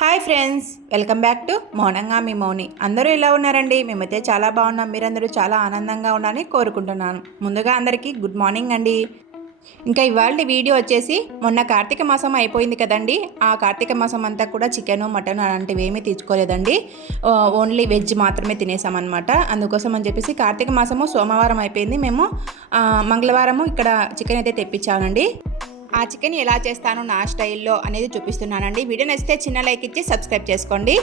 Hi friends, welcome back to మౌనంగా మీ మౌని. అందరూ ఎలా ఉన్నారండి? మేమైతే చాలా బాగున్నాం. మీరందరూ చాలా ఆనందంగా ఉన్నారని కోరుకుంటున్నాను. ముందుగా అందరికీ గుడ్ మార్నింగ్ అండి. ఇంకా ఇవాళ వీడియో వచ్చేసి మొన్న కార్తీక మాసం అయిపోయింది కదండి. ఆ కార్తీక మాసం అంతా కూడా చికెను మటన్ అలాంటివి ఏమీ తీసుకోలేదండి. ఓన్లీ వెజ్ మాత్రమే తినేసామన్నమాట. అందుకోసం అని చెప్పేసి కార్తీక మాసము సోమవారం అయిపోయింది. మేము మంగళవారము ఇక్కడ చికెన్ అయితే తెప్పించామండి. ఆ చికెన్ ఎలా చేస్తానో నా స్టైల్లో అనేది చూపిస్తున్నానండి. వీడియో నచ్చితే చిన్న లైక్ ఇచ్చి సబ్స్క్రైబ్ చేసుకోండి.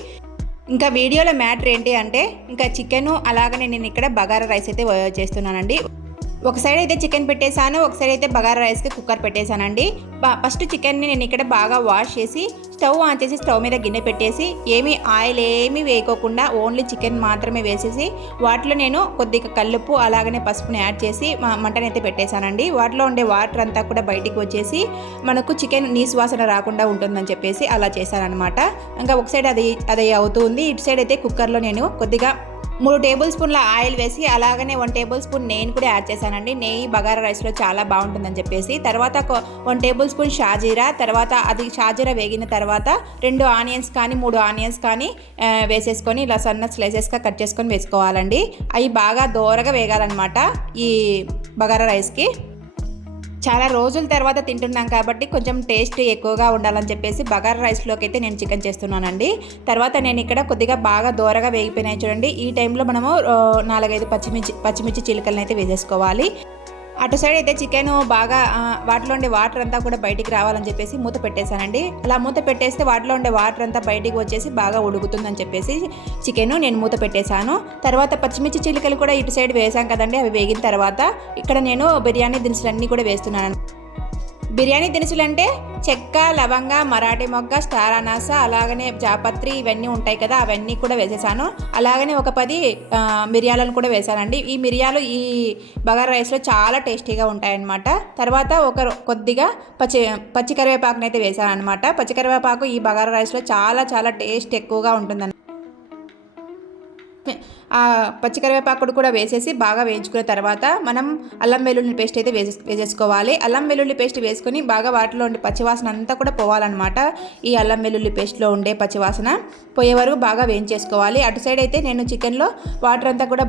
ఇంకా వీడియోలో మ్యాటర్ ఏంటి అంటే ఇంకా చికెను అలాగనే నేను ఇక్కడ బగారా రైస్ అయితే చేస్తున్నానండి. ఒక సైడ్ అయితే చికెన్ పెట్టేశాను, ఒక సైడ్ అయితే బగారా రైస్కి కుక్కర్ పెట్టేశానండి. ఫస్ట్ చికెన్ని నేను ఇక్కడ బాగా వాష్ చేసి స్టవ్ ఆన్ చేసి స్టవ్ మీద గిన్నె పెట్టేసి ఆయిల్ ఏమీ వేయకోకుండా ఓన్లీ చికెన్ మాత్రమే వేసేసి వాటిలో నేను కొద్దిగా కల్లుప్పు అలాగనే పసుపుని యాడ్ చేసి మంటనైతే అయితే పెట్టేశానండి. వాటిలో ఉండే వాటర్ అంతా కూడా బయటికి వచ్చేసి మనకు చికెన్ నీసు వాసన రాకుండా ఉంటుందని చెప్పేసి అలా చేశానమాట. ఇంకా ఒక సైడ్ అది అవుతుంది. ఇటు సైడ్ అయితే కుక్కర్లో నేను కొద్దిగా 3 టేబుల్ స్పూన్ల ఆయిల్ వేసి అలాగనే 1 టేబుల్ స్పూన్ నెయ్యి కూడా యాడ్ చేశానండి. నెయ్యి బగారా రైస్లో చాలా బాగుంటుందని చెప్పేసి తర్వాత 1 టేబుల్ స్పూన్ షాజీరా, తర్వాత అది షాజీరా వేగిన తర్వాత 2 ఆనియన్స్ కానీ 3 ఆనియన్స్ కానీ వేసేసుకొని ఇలా సన్న స్లైసెస్గా కట్ చేసుకొని వేసుకోవాలండి. అవి బాగా దోరగా వేగాలన్నమాట. ఈ బగారా రైస్కి చాలా రోజుల తర్వాత తింటున్నాం కాబట్టి కొంచెం టేస్ట్ ఎక్కువగా ఉండాలని చెప్పేసి బగారా రైస్లోకి అయితే నేను చికెన్ చేస్తున్నానండి. తర్వాత నేను ఇక్కడ కొద్దిగా బాగా దోరగా వేగిపోయినాయి చూడండి. ఈ టైంలో మనము 4-5 పచ్చిమిర్చి చిలుకలను అయితే వేసేసుకోవాలి. అటు సైడ్ అయితే చికెన్ బాగా వాటిలో ఉండే వాటర్ అంతా కూడా బయటికి రావాలని చెప్పేసి మూత పెట్టేశానండి. అలా మూత పెట్టేస్తే వాటిలో ఉండే వాటర్ అంతా బయటికి వచ్చేసి బాగా ఉడుకుతుందని చెప్పేసి చికెన్ నేను మూత పెట్టేశాను. తర్వాత పచ్చిమిర్చి చిలుకలు కూడా ఇటు సైడ్ వేసాం కదండి. అవి వేగిన తర్వాత ఇక్కడ నేను బిర్యానీ దినుసులన్నీ కూడా వేస్తున్నాను. బిర్యానీ దినుసులు అంటే చెక్క, లవంగ, మరాఠీ మొగ్గ, స్టార్ అనాస అలాగనే జాపత్రి ఇవన్నీ ఉంటాయి కదా, అవన్నీ కూడా వేసేసాను. అలాగనే ఒక 10 మిరియాలను కూడా వేసానండి. ఈ మిరియాలు ఈ బగారా రైస్లో చాలా టేస్టీగా ఉంటాయన్నమాట. తర్వాత కొద్దిగా పచ్చి కరివేపాకుని అయితే వేసాను అనమాట. పచ్చి కరివేపాకు ఈ బగారా రైస్లో చాలా చాలా టేస్ట్ ఎక్కువగా ఉంటుందండి. ఆ పచ్చికరివేపాకుడు కూడా వేసేసి బాగా వేయించుకున్న తర్వాత మనం అల్లం వెల్లుల్లి పేస్ట్ అయితే వేసేసుకోవాలి. అల్లం వెల్లుల్లి పేస్ట్ వేసుకొని బాగా వాటిలో ఉండే పచ్చివాసన అంతా కూడా పోవాలన్నమాట. ఈ అల్లం వెల్లుల్లి పేస్ట్లో ఉండే పచ్చివాసన పోయే వరకు బాగా వేయించేసుకోవాలి. అటు సైడ్ అయితే నేను చికెన్లో వాటర్ అంతా కూడా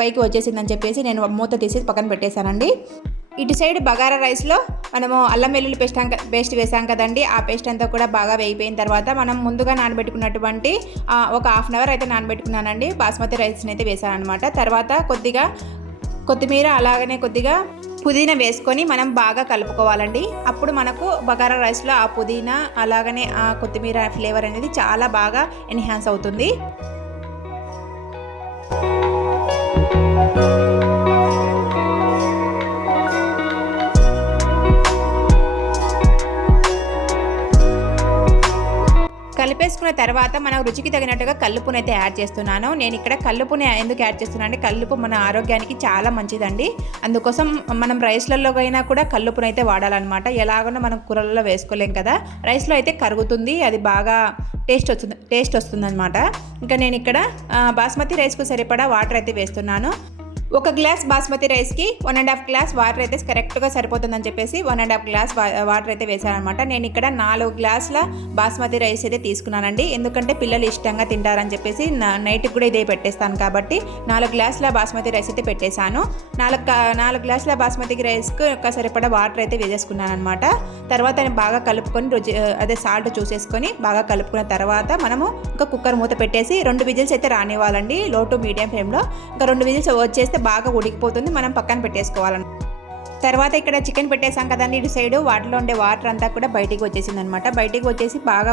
పైకి వచ్చేసిందని చెప్పేసి నేను మూత తీసి పక్కన పెట్టేశానండి. ఇటు సైడ్ బగారా రైస్లో మనము అల్లం వెల్లుల్లి పేస్ట్ వేసాం కదండి. ఆ పేస్ట్ అంతా కూడా బాగా వేగిపోయిన తర్వాత మనం ముందుగా నానబెట్టుకున్నటువంటి ఒక 1/2 అవర్ అయితే నానబెట్టుకున్నానండి. బాస్మతి రైస్ని అయితే వేసాను అనమాట. తర్వాత కొద్దిగా కొత్తిమీర అలాగనే కొద్దిగా పుదీనా వేసుకొని మనం బాగా కలుపుకోవాలండి. అప్పుడు మనకు బగారా రైస్లో ఆ పుదీనా అలాగనే ఆ కొత్తిమీర ఫ్లేవర్ అనేది చాలా బాగా ఎన్హాన్స్ అవుతుంది. కలిపేసుకున్న తర్వాత మనం రుచికి తగినట్టుగా కల్లుపుని అయితే యాడ్ చేస్తున్నాను. నేను ఇక్కడ కల్లుపుని ఎందుకు యాడ్ చేస్తున్నాను అంటే కల్లుపు మన ఆరోగ్యానికి చాలా మంచిదండి. అందుకోసం మనం రైస్లలో అయినా కూడా కల్లుపుని అయితే వాడాలన్నమాట. ఎలాగో మనం కూరలలో వేసుకోలేం కదా, రైస్లో అయితే కరుగుతుంది, అది బాగా టేస్ట్ వస్తుంది అనమాట. ఇంకా నేను ఇక్కడ బాస్మతి రైస్కు సరిపడా వాటర్ అయితే వేస్తున్నాను. 1 గ్లాస్ బాస్మతి రైస్కి 1.5 గ్లాస్ వాటర్ అయితే కరెక్ట్గా సరిపోతుందని చెప్పేసి 1.5 గ్లాస్ వాటర్ అయితే వేసాను అనమాట. నేను ఇక్కడ 4 గ్లాసుల బాస్మతి రైస్ అయితే తీసుకున్నానండి. ఎందుకంటే పిల్లలు ఇష్టంగా తింటారని చెప్పేసి నైట్కి కూడా ఇదే పెట్టేస్తాను కాబట్టి 4 గ్లాసుల బాస్మతి రైస్ అయితే పెట్టేశాను. 4 గ్లాసుల బాస్మతి రైస్కి సరిపడా వాటర్ అయితే వేసేసుకున్నాను అనమాట. తర్వాత బాగా కలుపుకొని సాల్ట్ చూసేసుకొని బాగా కలుపుకున్న తర్వాత మనము ఇంకా కుక్కర్ మూత పెట్టేసి 2 విజిల్స్ అయితే రానివ్వాలండి, లో టు మీడియం ఫ్లేమ్లో. ఇంకా 2 విజిల్స్ వచ్చేస్తే బాగా ఉడికిపోతుంది, మనం పక్కన పెట్టేసుకోవాలండి. తర్వాత ఇక్కడ చికెన్ పెట్టేసాం కదండి. ఇటు సైడు వాటిలో ఉండే వాటర్ అంతా కూడా బయటికి వచ్చేసింది అనమాట. బయటికి వచ్చేసి బాగా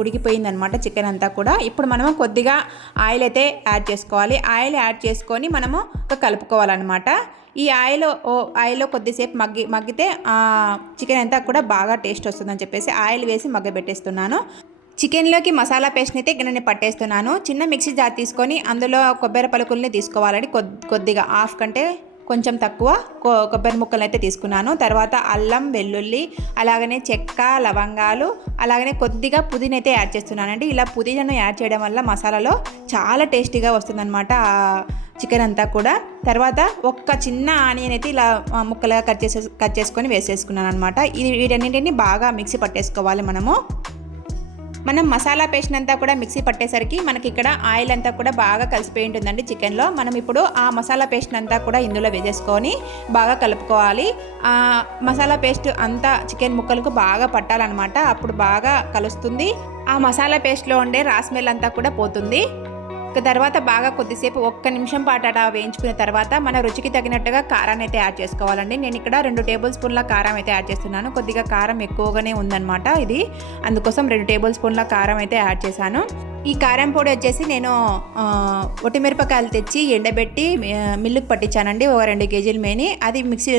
ఉడికిపోయిందనమాట చికెన్ అంతా కూడా. ఇప్పుడు మనము కొద్దిగా ఆయిల్ అయితే యాడ్ చేసుకోవాలి. ఆయిల్ యాడ్ చేసుకొని మనము కలుపుకోవాలన్నమాట. ఈ ఆయిల్లో కొద్దిసేపు మగ్గితే చికెన్ అంతా కూడా బాగా టేస్ట్ వస్తుందని చెప్పేసి ఆయిల్ వేసి మగ్గబెట్టేస్తున్నాను. చికెన్లోకి మసాలా పేస్ట్ని అయితే గిన్నెని పట్టేస్తున్నాను. చిన్న మిక్సీ జార్ తీసుకొని అందులో కొబ్బరి పలుకుల్ని తీసుకోవాలండి. కొద్దిగా హాఫ్ కంటే కొంచెం తక్కువ కొబ్బరి ముక్కలు అయితే తీసుకున్నాను. తర్వాత అల్లం, వెల్లుల్లి అలాగనే చెక్క, లవంగాలు అలాగనే కొద్దిగా పుదీనా అయితే యాడ్ చేస్తున్నానండి. ఇలా పుదీనాను యాడ్ చేయడం వల్ల మసాలాలో చాలా టేస్టీగా వస్తుందన్నమాట చికెన్ అంతా కూడా. తర్వాత ఒక్క చిన్న ఆనియన్ అయితే ఇలా ముక్కలుగా కట్ చేసుకొని వేసేసుకున్నాను అనమాట. వీటన్నింటినీ బాగా మిక్సీ పట్టేసుకోవాలి మనము. మనం మసాలా పేస్ట్ అంతా కూడా మిక్సీ పట్టేసరికి మనకి ఇక్కడ ఆయిల్ అంతా కూడా బాగా కలిసిపోయి ఉంటుందండి చికెన్లో. మనం ఇప్పుడు ఆ మసాలా పేస్ట్ అంతా కూడా ఇందులో వేసేసుకొని బాగా కలుపుకోవాలి. మసాలా పేస్ట్ అంతా చికెన్ ముక్కలకు బాగా పట్టాలన్నమాట. అప్పుడు బాగా కలుస్తుంది. ఆ మసాలా పేస్ట్లో ఉండే రా స్మెల్ అంతా కూడా పోతుంది. తర్వాత బాగా కొద్దిసేపు 1 నిమిషం పాటు అలా వేయించుకున్న తర్వాత మన రుచికి తగినట్టుగా కారాన్ని అయితే యాడ్ చేసుకోవాలండి. నేను ఇక్కడ 2 టేబుల్ స్పూన్ల కారం అయితే యాడ్ చేస్తున్నాను. కొద్దిగా కారం ఎక్కువగానే ఉందన్నమాట ఇది, అందుకోసం 2 టేబుల్ స్పూన్ల కారం అయితే యాడ్ చేశాను. ఈ కారం పొడి వచ్చేసి నేను ఒట్టిమిరపకాయలు తెచ్చి ఎండబెట్టి మిల్లుకు పట్టించానండి. ఒక 2 కేజీల మేని అది మిక్సీ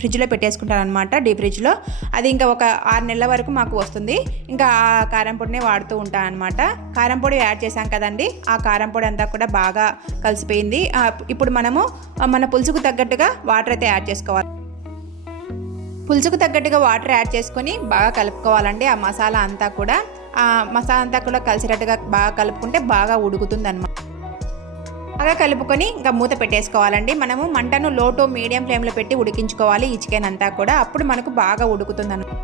ఫ్రిడ్జ్లో పెట్టేసుకుంటాను అనమాట, డీప్ ఫ్రిడ్జ్లో. అది ఇంకా ఒక 6 నెలల వరకు మాకు వస్తుంది. ఇంకా ఆ కారం పొడినే వాడుతూ ఉంటాను అనమాట. కారం పొడి యాడ్ చేశాం కదండి, ఆ కారం పొడి అంతా కూడా బాగా కలిసిపోయింది. ఇప్పుడు మనము మన పులుసుకు తగ్గట్టుగా వాటర్ అయితే యాడ్ చేసుకోవాలి. పులుసుకు తగ్గట్టుగా వాటర్ యాడ్ చేసుకొని బాగా కలుపుకోవాలండి. ఆ మసాలా అంతా కూడా కలిసేటట్టుగా బాగా కలుపుకుంటే బాగా ఉడుకుతుంది అన్నమాట. బాగా కలుపుకొని ఇంకా మూత పెట్టేసుకోవాలండి. మనము మంటను లో టు మీడియం ఫ్లేమ్లో పెట్టి ఉడికించుకోవాలి ఈ చికెన్ అంతా కూడా. అప్పుడు మనకు బాగా ఉడుకుతుంది అన్నమాట.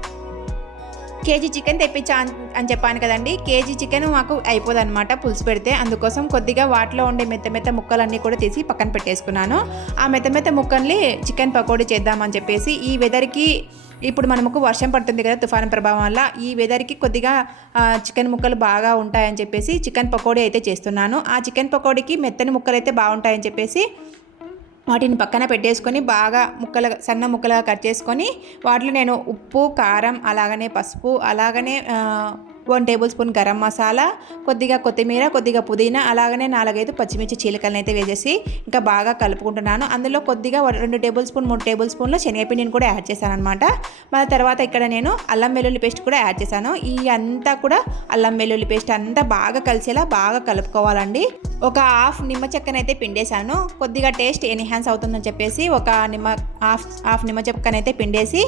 కేజీ చికెన్ తెప్పించా అని చెప్పాను కదండి. కేజీ చికెన్ మాకు అయిపోదన్నమాట పులుసు పెడితే. అందుకోసం కొద్దిగా వాటిలో ఉండే మెత్త ముక్కలన్నీ కూడా తీసి పక్కన పెట్టేసుకున్నాను. ఆ మెత్త ముక్కల్ని చికెన్ పకోడీ చేద్దామని చెప్పేసి, ఈ వెదర్కి ఇప్పుడు మనకు వర్షం పడుతుంది కదా తుఫాను ప్రభావం వల్ల, ఈ వెదర్కి కొద్దిగా చికెన్ ముక్కలు బాగా ఉంటాయని చెప్పేసి చికెన్ పకోడీ అయితే చేస్తున్నాను. ఆ చికెన్ పకోడీకి మెత్తని ముక్కలు అయితే బాగుంటాయని చెప్పేసి వాటిని పక్కన పెట్టేసుకొని బాగా సన్న ముక్కలుగా కట్ చేసుకొని వాటిలో నేను ఉప్పు, కారం, అలాగనే పసుపు, అలాగనే 1 టేబుల్ స్పూన్ గరం మసాలా, కొద్దిగా కొత్తిమీర, కొద్దిగా పుదీనా, అలాగనే 4-5 పచ్చిమిర్చి చీలికలను అయితే వేసేసి ఇంకా బాగా కలుపుకుంటున్నాను. అందులో కొద్దిగా 2 టేబుల్ స్పూన్ 3 టేబుల్ స్పూన్ల శనగపిండిని కూడా యాడ్ చేశాను అనమాట. మన తర్వాత ఇక్కడ నేను అల్లం వెల్లుల్లి పేస్ట్ కూడా యాడ్ చేశాను. ఈ అంతా కూడా అల్లం వెల్లుల్లి పేస్ట్ అంతా బాగా కలిసేలా బాగా కలుపుకోవాలండి. ఒక హాఫ్ నిమ్మ చెక్కనైతే పిండేశాను. కొద్దిగా టేస్ట్ ఎన్హాన్స్ అవుతుందని చెప్పేసి ఒక హాఫ్ నిమ్మ చెక్కనైతే పిండేసి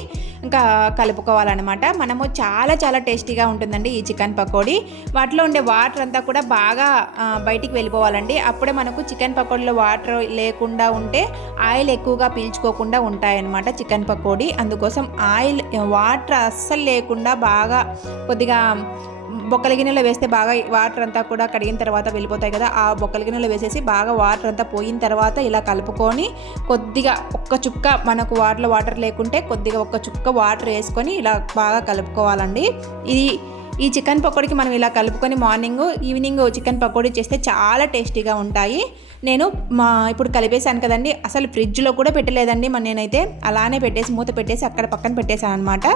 ఇంకా కలుపుకోవాలన్నమాట. మనము చాలా టేస్టీగా ఉంటుందండి ఈ చికెన్ పకోడీ. వాటిలో ఉండే వాటర్ అంతా కూడా బాగా బయటికి వెళ్ళిపోవాలండి. అప్పుడే మనకు చికెన్ పకోడీలో వాటర్ లేకుండా ఉంటే ఆయిల్ ఎక్కువగా పీల్చుకోకుండా ఉంటాయన్నమాట చికెన్ పకోడీ. అందుకోసం వాటర్ అస్సలు లేకుండా బాగా కొద్దిగా బొక్కల గిన్నెలో వేస్తే బాగా వాటర్ అంతా కూడా కడిగిన తర్వాత వెళ్ళిపోతాయి కదా, ఆ బొక్కల గిన్నెలో వేసేసి బాగా వాటర్ అంతా పోయిన తర్వాత ఇలా కలుపుకొని కొద్దిగా ఒక్క చుక్క మనకు వాటర్ లేకుంటే కొద్దిగా ఒక్క చుక్క వాటర్ వేసుకొని ఇలా బాగా కలుపుకోవాలండి. ఈ చికెన్ పకోడీకి మనం ఇలా కలుపుకొని మార్నింగ్ ఈవినింగ్ చికెన్ పకోడీ చేస్తే చాలా టేస్టీగా ఉంటాయి. నేను ఇప్పుడు కలిపేశాను కదండి, అసలు ఫ్రిడ్జ్లో కూడా పెట్టలేదండి. నేనైతే అలానే పెట్టేసి మూత పెట్టేసి అక్కడ పక్కన పెట్టేశాను అనమాట.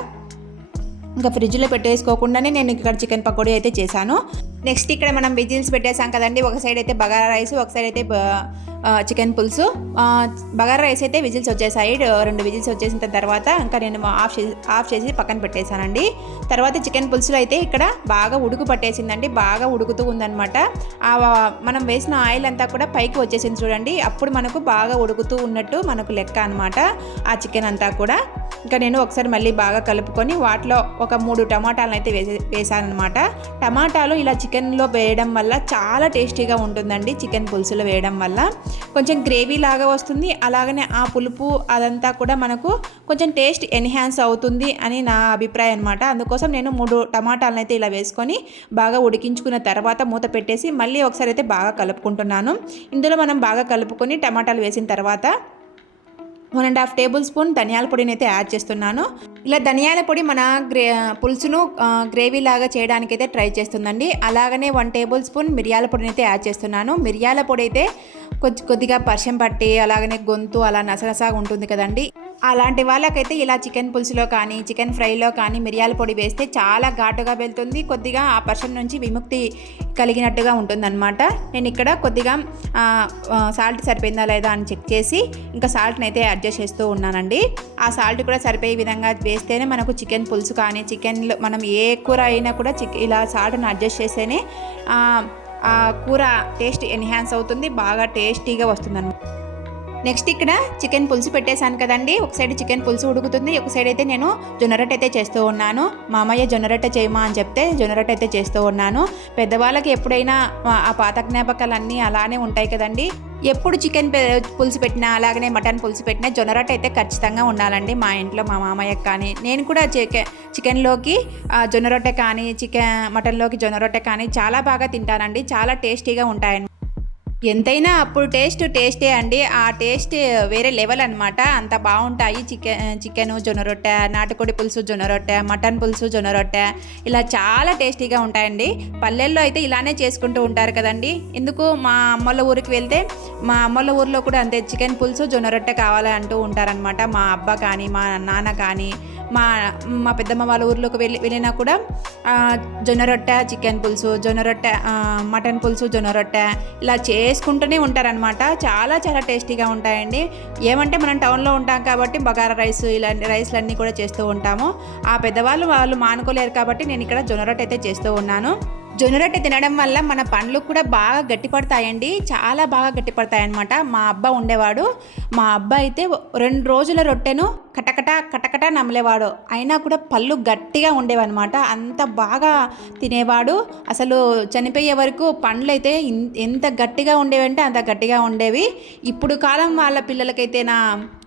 ఇంకా ఫ్రిడ్జ్లో పెట్టేసుకోకుండానే నేను ఇక్కడ చికెన్ పకోడీ అయితే చేశాను. నెక్స్ట్ ఇక్కడ మనం విజిల్స్ పెట్టేసాం కదండి. ఒక సైడ్ అయితే బగారా రైస్, ఒక సైడ్ అయితే చికెన్ పులుసు. బగారా రైస్ అయితే విజిల్స్ వచ్చేసాయి. 2 విజిల్స్ వచ్చేసిన తర్వాత ఇంకా నేను ఆఫ్ చేసి పక్కన పెట్టేశానండి. తర్వాత చికెన్ పులుసులో అయితే ఇక్కడ బాగా ఉడుకు పట్టేసిందండి, బాగా ఉడుకుతూ ఉందన్నమాట. మనం వేసిన ఆయిల్ అంతా కూడా పైకి వచ్చేసింది చూడండి. అప్పుడు మనకు బాగా ఉడుకుతూ ఉన్నట్టు మనకు లెక్క అనమాట ఆ చికెన్ అంతా కూడా. ఇంకా నేను ఒకసారి మళ్ళీ బాగా కలుపుకొని వాటిలో ఒక 3 టమాటాలను అయితే వేసానమాట. టమాటాలు ఇలా చికెన్లో వేయడం వల్ల చాలా టేస్టీగా ఉంటుందండి. చికెన్ పులుసులో వేయడం వల్ల కొంచెం గ్రేవీ లాగా వస్తుంది, అలాగనే ఆ పులుపు అదంతా కూడా మనకు కొంచెం టేస్ట్ ఎన్హాన్స్ అవుతుంది అని నా అభిప్రాయం అనమాట. అందుకోసం నేను 3 టమాటాలను అయితే ఇలా వేసుకొని బాగా ఉడికించుకున్న తర్వాత మూత పెట్టేసి మళ్ళీ ఒకసారి అయితే బాగా కలుపుకుంటున్నాను. ఇందులో మనం బాగా కలుపుకొని టమాటాలు వేసిన తర్వాత 1.5 టేబుల్ స్పూన్ ధనియాల పొడిని అయితే యాడ్ చేస్తున్నాను. ఇలా ధనియాల పొడి మన పులుసును గ్రేవీ లాగా చేయడానికి అయితే ట్రై చేస్తుందండి. అలాగనే 1 టేబుల్ స్పూన్ మిరియాల పొడిని అయితే యాడ్ చేస్తున్నాను. మిరియాల పొడి అయితే కొద్దిగా పర్షం పట్టి అలాగనే గొంతు అలా నసనసాగా ఉంటుంది కదండి. అలాంటి వాళ్ళకైతే ఇలా చికెన్ పులుసులో కానీ చికెన్ ఫ్రైలో కానీ మిరియాల పొడి వేస్తే చాలా ఘాటుగా వెళ్తుంది, కొద్దిగా ఆ పర్షం నుంచి విముక్తి కలిగినట్టుగా ఉంటుందన్నమాట. నేను ఇక్కడ కొద్దిగా సాల్ట్ సరిపోయిందా లేదా అని చెక్ చేసి ఇంకా సాల్ట్ని అయితే అడ్జస్ట్ చేస్తూ ఉన్నానండి. ఆ సాల్ట్ కూడా సరిపోయే విధంగా వేస్తేనే మనకు చికెన్ పులుసు కానీ చికెన్లో మనం ఏ కూర అయినా కూడా ఇలా సాల్ట్ని అడ్జస్ట్ చేస్తేనే ఆ కూర టేస్ట్ ఎన్హాన్స్ అవుతుంది, బాగా టేస్టీగా వస్తుందన్నమాట. నెక్స్ట్ ఇక్కడ చికెన్ పులుసు పెట్టేశాను కదండి. ఒక సైడ్ చికెన్ పులుసు ఉడుకుతుంది, ఒక సైడ్ అయితే నేను జొన్న రొట్టె అయితే చేస్తూ ఉన్నాను. మా అమ్మయ్య జొన్న రొట్టె చేయమా అని చెప్తే జొన్న రొట్టె అయితే చేస్తూ ఉన్నాను. పెద్దవాళ్ళకి ఎప్పుడైనా ఆ పాత జ్ఞాపకాలు అన్నీ అలానే ఉంటాయి కదండి. ఎప్పుడు చికెన్ పులుసు పెట్టినా అలాగనే మటన్ పులుసు పెట్టినా జొన్న రొట్టె అయితే ఖచ్చితంగా ఉండాలండి మా ఇంట్లో. మా మామయ్యకి కానీ నేను కూడా చికెన్లోకి జొన్న రొట్టె కానీ మటన్లోకి జొన్న రొట్టె కానీ చాలా బాగా తింటానండి. చాలా టేస్టీగా ఉంటాయండి. ఎంతైనా అప్పుడు టేస్టే అండి. ఆ టేస్ట్ వేరే లెవెల్ అనమాట. అంత బాగుంటాయి. చికెను జొన్న రొట్టె, నాటుకోడి పులుసు జొన్న రొట్టె, మటన్ పులుసు జొన్న రొట్టె, ఇలా చాలా టేస్టీగా ఉంటాయండి. పల్లెల్లో అయితే ఇలానే చేసుకుంటూ ఉంటారు కదండి. ఎందుకు మా అమ్మల ఊరికి వెళ్తే మా అమ్మల ఊరిలో కూడా అంతే చికెన్ పులుసు జొన్న రొట్టె కావాలి అంటూ ఉంటారనమాట. మా అబ్బా కానీ మా నాన్న కానీ మా పెద్దమ్మ వాళ్ళ ఊర్లోకి వెళ్ళినా కూడా జొన్న రొట్టె చికెన్ పులుసు, జొన్న రొట్టె మటన్ పులుసు జొన్న రొట్టె ఇలా చేసుకుంటూనే ఉంటారనమాట. చాలా చాలా టేస్టీగా ఉంటాయండి. ఏమంటే మనం టౌన్లో ఉంటాం కాబట్టి బగారా రైస్ ఇలాంటి రైస్లన్నీ కూడా చేస్తూ ఉంటాము. ఆ పెద్దవాళ్ళు మానుకోలేరు కాబట్టి నేను ఇక్కడ జొన్న రొట్టె అయితే చేస్తూ ఉన్నాను. జొన్న రొట్టె తినడం వల్ల మన పండ్లు కూడా బాగా గట్టిపడతాయండి. చాలా బాగా గట్టిపడతాయన్నమాట. మా అబ్బా ఉండేవాడు. మా అబ్బా అయితే 2 రోజుల రొట్టెను కటకట నమ్మలేవాడు. అయినా కూడా పళ్ళు గట్టిగా ఉండేవన్నమాట. అంత బాగా తినేవాడు. అసలు చనిపోయే వరకు పండ్లు అయితే ఎంత గట్టిగా ఉండేవంటే అంత గట్టిగా ఉండేవి. ఇప్పుడు కాలం వాళ్ళ పిల్లలకైతేనా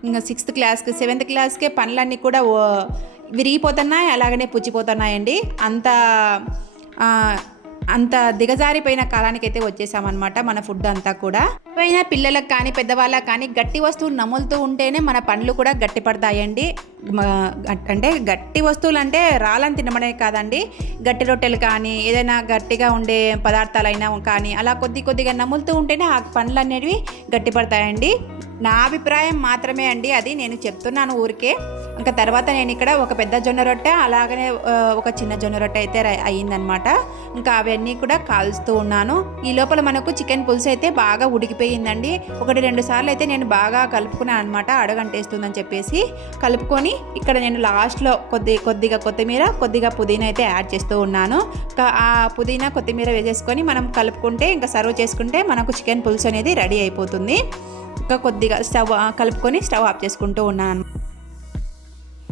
ఇంకా 6th క్లాస్కి 7th క్లాస్కే పండ్లన్నీ కూడా విరిగిపోతున్నాయి, అలాగనే పుచ్చిపోతున్నాయండి. అంత దిగజారిపోయిన కాలానికి అయితే వచ్చేసామన్నమాట మన ఫుడ్ అంతా కూడా. అయినా పిల్లలకు కానీ పెద్దవాళ్ళకి కానీ గట్టి వస్తువులు నములుతూ ఉంటేనే మన పండ్లు కూడా గట్టి పడతాయండి. అంటే గట్టి వస్తువులు అంటే రాళ్ళని తినమనే కాదండి, గట్టి రొట్టెలు కానీ ఏదైనా గట్టిగా ఉండే పదార్థాలైనా కానీ అలా కొద్దిగా నములుతూ ఉంటేనే ఆ పండ్లు అనేవి గట్టి పడతాయండి. నా అభిప్రాయం మాత్రమే అండి, అది నేను చెప్తున్నాను ఊరికే. ఇంకా తర్వాత నేను ఇక్కడ ఒక పెద్ద జొన్న రొట్టె అలాగనే ఒక చిన్న జొన్న రొట్టె అయితే అయ్యిందనమాట. ఇంకా అవన్నీ కూడా కాల్స్తూ ఉన్నాను. ఈ లోపల మనకు చికెన్ పులుసు అయితే బాగా ఉడికిపోయిందండి. 1-2 సార్లు అయితే నేను బాగా కలుపుకున్నాను అనమాట, అడగంటేస్తుందని చెప్పేసి. కలుపుకొని ఇక్కడ నేను లాస్ట్లో కొద్దిగా కొత్తిమీర కొద్దిగా పుదీనా అయితే యాడ్ చేస్తూ ఉన్నాను. ఆ పుదీనా కొత్తిమీర వేసేసుకొని మనం కలుపుకుంటే ఇంకా సర్వ్ చేసుకుంటే మనకు చికెన్ పులుసు అనేది రెడీ అయిపోతుంది. ఇంకా కొద్దిగా స్టవ్ కలుపుకొని స్టవ్ ఆఫ్ చేసుకుంటూ ఉన్నాను.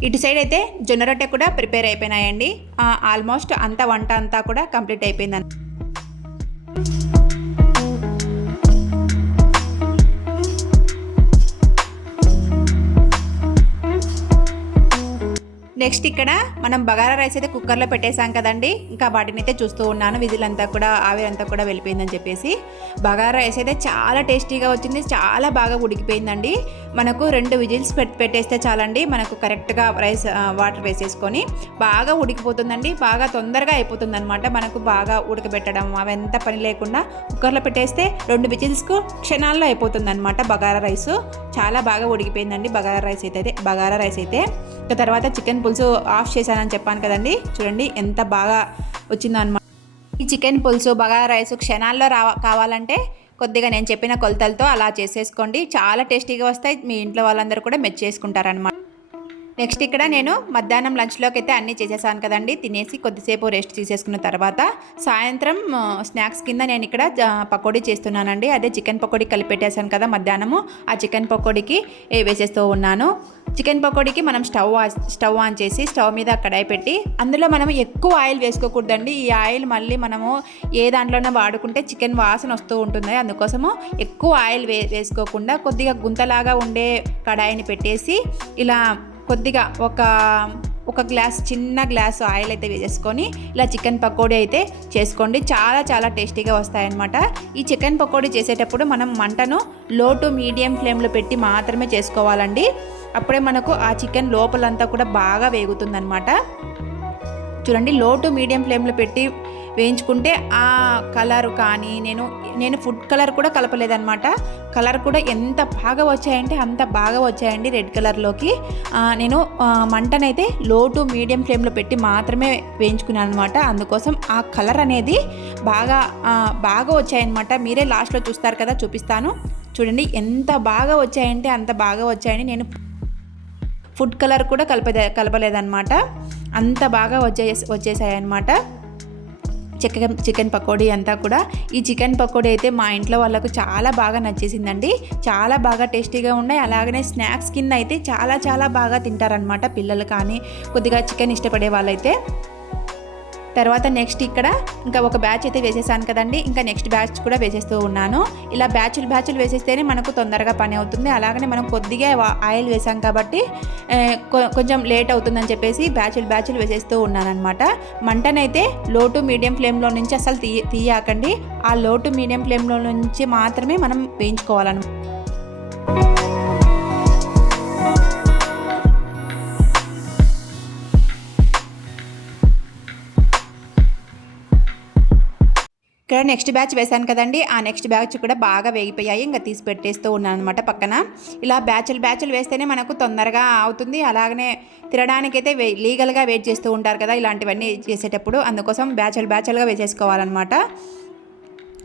ఇటు సైడ్ అయితే జొన్న రొట్టె కూడా ప్రిపేర్ అయిపోయినాయండి. ఆల్మోస్ట్ వంట అంతా కూడా కంప్లీట్ అయిపోయింది. నెక్స్ట్ ఇక్కడ మనం బగారా రైస్ అయితే కుక్కర్లో పెట్టేసాం కదండి. ఇంకా వాటిని అయితే చూస్తూ ఉన్నాను. విజిలంతా కూడా ఆవిరంతా కూడా వెళ్ళిపోయిందని చెప్పేసి. బగారా రైస్ అయితే చాలా టేస్టీగా వచ్చింది, చాలా బాగా ఉడికిపోయిందండి. మనకు 2 విజిల్స్ పెట్టేస్తే చాలండి. మనకు కరెక్ట్గా రైస్ వాటర్ వేసేసుకొని బాగా ఉడికిపోతుందండి. బాగా తొందరగా అయిపోతుంది అనమాట. మనకు బాగా ఉడకబెట్టడం అవంతా పని లేకుండా కుక్కర్లో పెట్టేస్తే 2 విజిల్స్కు క్షణాల్లో అయిపోతుంది అనమాట బగారా రైస్. చాలా బాగా ఉడికిపోయిందండి బగారా రైస్ అయితే. ఇక తర్వాత చికెన్ పులుసు ఆఫ్ చేశానని చెప్పాను కదండి. చూడండి ఎంత బాగా వచ్చిందో అనమాట. ఈ చికెన్ పులుసు బగారా రైస్ క్షణాల్లో కావాలంటే కొద్దిగా నేను చెప్పిన కొలతలతో అలా చేసేసుకోండి. చాలా టేస్టీగా వస్తాయి. మీ ఇంట్లో వాళ్ళందరూ కూడా మెచ్చేసుకుంటారనమాట. నెక్స్ట్ ఇక్కడ నేను మధ్యాహ్నం లంచ్లోకి అయితే అన్నీ చేసేసాను కదండి. తినేసి కొద్దిసేపు రెస్ట్ తీసేసుకున్న తర్వాత సాయంత్రం స్నాక్స్ కింద నేను ఇక్కడ పకోడీ చేస్తున్నానండి. అదే చికెన్ పకోడీ కలిపెట్టేసాను కదా మధ్యాహ్నము, ఆ చికెన్ పకోడీకి వేసేస్తూ ఉన్నాను. చికెన్ పకోడీకి మనం స్టవ్ ఆన్ చేసి స్టవ్ మీద కడాయి పెట్టి అందులో మనం ఎక్కువ ఆయిల్ వేసుకోకూడదండి. ఈ ఆయిల్ మళ్ళీ మనము ఏ దాంట్లోనే వాడుకుంటే చికెన్ వాసన వస్తూ ఉంటుంది. అందుకోసము ఎక్కువ ఆయిల్ వేసుకోకుండా కొద్దిగా గుంతలాగా ఉండే కడాయిని పెట్టేసి ఇలా కొద్దిగా ఒక చిన్న గ్లాసు ఆయిల్ అయితే వేసేసుకొని ఇలా చికెన్ పకోడీ అయితే చేసుకోండి. చాలా చాలా టేస్టీగా వస్తాయన్నమాట. ఈ చికెన్ పకోడీ చేసేటప్పుడు మనం మంటను లో టు మీడియం ఫ్లేమ్లో పెట్టి మాత్రమే చేసుకోవాలండి. అప్పుడే మనకు ఆ చికెన్ లోపలంతా కూడా బాగా వేగుతుందన్నమాట. చూడండి, లో టు మీడియం ఫ్లేమ్లో పెట్టి వేయించుకుంటే ఆ కలర్ కానీ నేను ఫుడ్ కలర్ కూడా కలపలేదన్నమాట. కలర్ కూడా ఎంత బాగా వచ్చాయంటే అంత బాగా వచ్చాయండి రెడ్ కలర్లోకి. నేను మంటనైతే లో టు మీడియం ఫ్లేమ్లో పెట్టి మాత్రమే వేయించుకున్నాను అనమాట. అందుకోసం ఆ కలర్ అనేది బాగా వచ్చాయన్నమాట. మీరే లాస్ట్లో చూస్తారు కదా, చూపిస్తాను చూడండి. ఎంత బాగా వచ్చాయంటే అంత బాగా వచ్చాయని. నేను ఫుడ్ కలర్ కూడా కలపలేదన్నమాట. అంత బాగా వచ్చేసాయన్నమాట. చికెన్ పకోడీ అంతా కూడా. ఈ చికెన్ పకోడీ అయితే మా ఇంట్లో వాళ్ళకు చాలా బాగా నచ్చేసిందండి. చాలా బాగా టేస్టీగా ఉన్నాయి. అలాగనే స్నాక్స్ కింద అయితే చాలా చాలా బాగా తింటారనమాట పిల్లలు కానీ, కొద్దిగా చికెన్ ఇష్టపడే వాళ్ళైతే. తర్వాత నెక్స్ట్ ఇక్కడ ఇంకా ఒక బ్యాచ్ అయితే వేసేసాను కదండి, ఇంకా నెక్స్ట్ బ్యాచ్ కూడా వేసేస్తూ ఉన్నాను. ఇలా బ్యాచ్లు వేసేస్తేనే మనకు తొందరగా పని అవుతుంది. అలాగనే మనం కొద్దిగా ఆయిల్ వేసాం కాబట్టి కొంచెం లేట్ అవుతుందని చెప్పేసి బ్యాచ్లు వేసేస్తూ ఉన్నానమాట. మంటనైతే లో టు మీడియం ఫ్లేమ్లో నుంచి అసలు తీయకండి. ఆ లో టు మీడియం ఫ్లేమ్లో నుంచి మాత్రమే మనం వేయించుకోవాలన్నమాట. ఇక్కడ నెక్స్ట్ బ్యాచ్ వేసాను కదండి, ఆ నెక్స్ట్ బ్యాచ్ కూడా బాగా వేగిపోయాయి. ఇంకా తీసి పెట్టేస్తూ ఉన్నాను అనమాట పక్కన. ఇలా బ్యాచ్లు వేస్తేనే మనకు తొందరగా అవుతుంది. అలాగనే తినడానికైతే లీగల్గా వెయిట్ చేస్తూ ఉంటారు కదా ఇలాంటివన్నీ చేసేటప్పుడు, అందుకోసం బ్యాచ్లుగా వేసేసుకోవాలన్నమాట.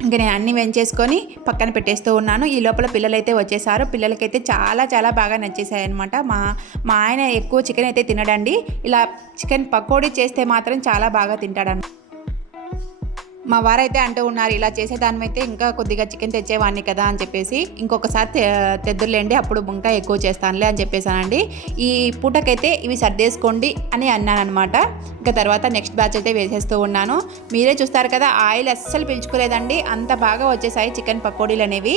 ఇంకా నేను అన్నీ వేయించేసుకొని పక్కన పెట్టేస్తూ ఉన్నాను. ఈ లోపల పిల్లలైతే వచ్చేసారు. పిల్లలకైతే చాలా చాలా బాగా నచ్చేసాయి అనమాట. మా ఆయన ఎక్కువ చికెన్ అయితే తినడండి. ఇలా చికెన్ పకోడీ చేస్తే మాత్రం చాలా బాగా తింటాడన్నమాట. మా వారైతే అంటూ ఉన్నారు, ఇలా చేసేదానివైతే ఇంకా కొద్దిగా చికెన్ తెచ్చేవాడిని కదా అని చెప్పేసి, ఇంకొకసారి తెద్దురులేండి అప్పుడు ఇంకా ఎక్కువ చేస్తానులే అని చెప్పేసానండి. ఈ పూటకైతే ఇవి సర్దేసుకోండి అని అన్నానమాట. ఇంకా తర్వాత నెక్స్ట్ బ్యాచ్ అయితే వేసేస్తూ ఉన్నాను. మీరే చూస్తారు కదా, ఆయిల్ అస్సలు పీల్చుకోలేదండి, అంత బాగా వచ్చేసాయి చికెన్ పకోడీలు అనేవి.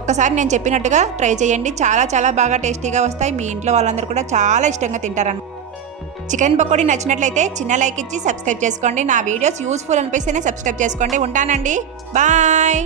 ఒక్కసారి నేను చెప్పినట్టుగా ట్రై చేయండి, చాలా చాలా బాగా టేస్టీగా వస్తాయి. మీ ఇంట్లో వాళ్ళందరూ కూడా చాలా ఇష్టంగా తింటారన్నమాట. చికెన్ పకోడీ నచ్చినట్లయితే చిన్న లైక్ ఇచ్చి సబ్స్క్రైబ్ చేసుకోండి. నా వీడియోస్ యూస్ఫుల్ అనిపిస్తేనే సబ్స్క్రైబ్ చేసుకోండి. ఉంటానండి, బాయ్.